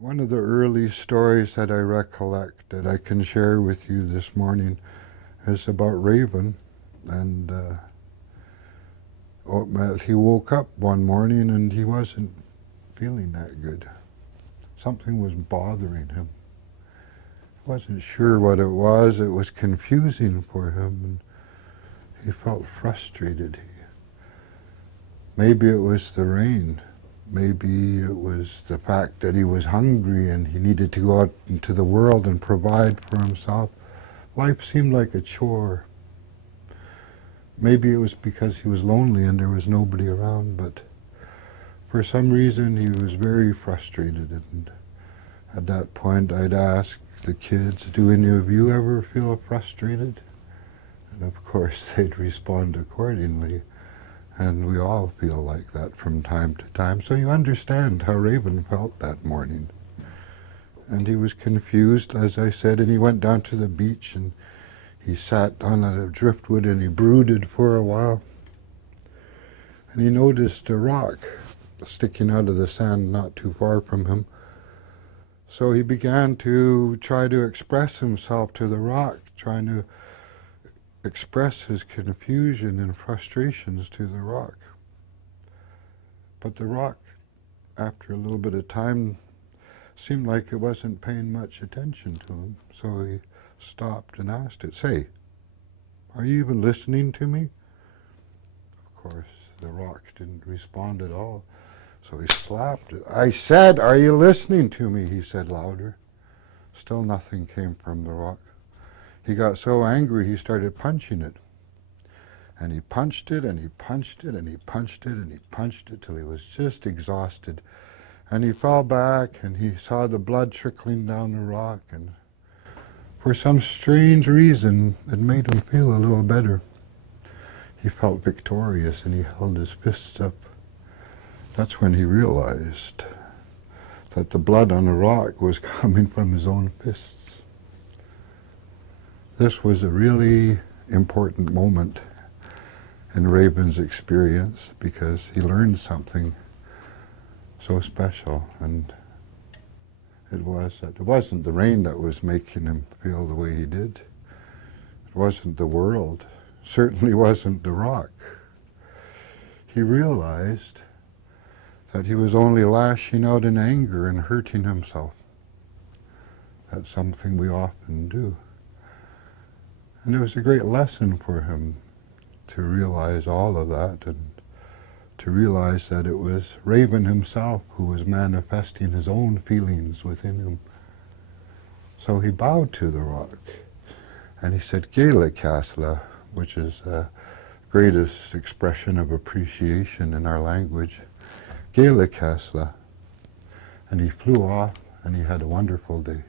One of the early stories that I recollect that I can share with you this morning is about Raven. And he woke up one morning and he wasn't feeling that good. Something was bothering him. He wasn't sure what it was. It was confusing for him, and he felt frustrated. Maybe it was the rain. Maybe it was the fact that he was hungry and he needed to go out into the world and provide for himself. Life seemed like a chore. Maybe it was because he was lonely and there was nobody around, but for some reason he was very frustrated. And at that point I'd ask the kids, do any of you ever feel frustrated? And of course they'd respond accordingly. And we all feel like that from time to time. So you understand how Raven felt that morning. And he was confused, as I said, and he went down to the beach and he sat on a driftwood and he brooded for a while. And he noticed a rock sticking out of the sand not too far from him. So he began to try to express himself to the rock, trying to express his confusion and frustrations to the rock. But the rock, after a little bit of time, seemed like it wasn't paying much attention to him. So he stopped and asked it, "Say, are you even listening to me?" Of course, the rock didn't respond at all. So he slapped it. "I said, are you listening to me?" he said louder. Still nothing came from the rock. He got so angry he started punching it. And he punched it, and he punched it, and he punched it, and he punched it till he was just exhausted. And he fell back, and he saw the blood trickling down the rock, and for some strange reason, it made him feel a little better. He felt victorious, and he held his fists up. That's when he realized that the blood on the rock was coming from his own fists. This was a really important moment in Raven's experience because he learned something so special, and it was that it wasn't the rain that was making him feel the way he did. It wasn't the world, certainly wasn't the rock. He realized that he was only lashing out in anger and hurting himself. That's something we often do. And it was a great lesson for him to realize all of that and to realize that it was Raven himself who was manifesting his own feelings within him. So he bowed to the rock and he said, "Gela Kasla," which is the greatest expression of appreciation in our language. "Gela Kasla." And he flew off and he had a wonderful day.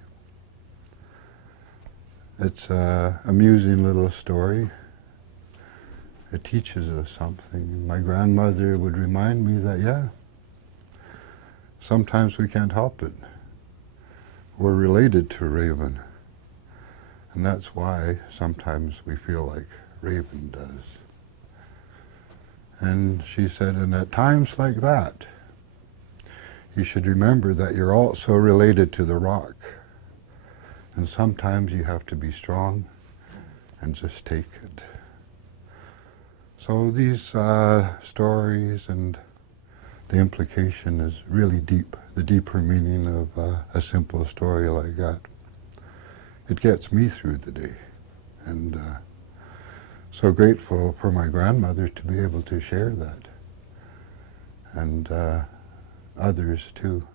It's an amusing little story. It teaches us something. My grandmother would remind me that, yeah, sometimes we can't help it. We're related to Raven. And that's why sometimes we feel like Raven does. And she said, and at times like that, you should remember that you're also related to the rock. And sometimes you have to be strong and just take it. So these stories and the implication is really deep, the deeper meaning of a simple story like that. It gets me through the day. And so grateful for my grandmother to be able to share that. And others too.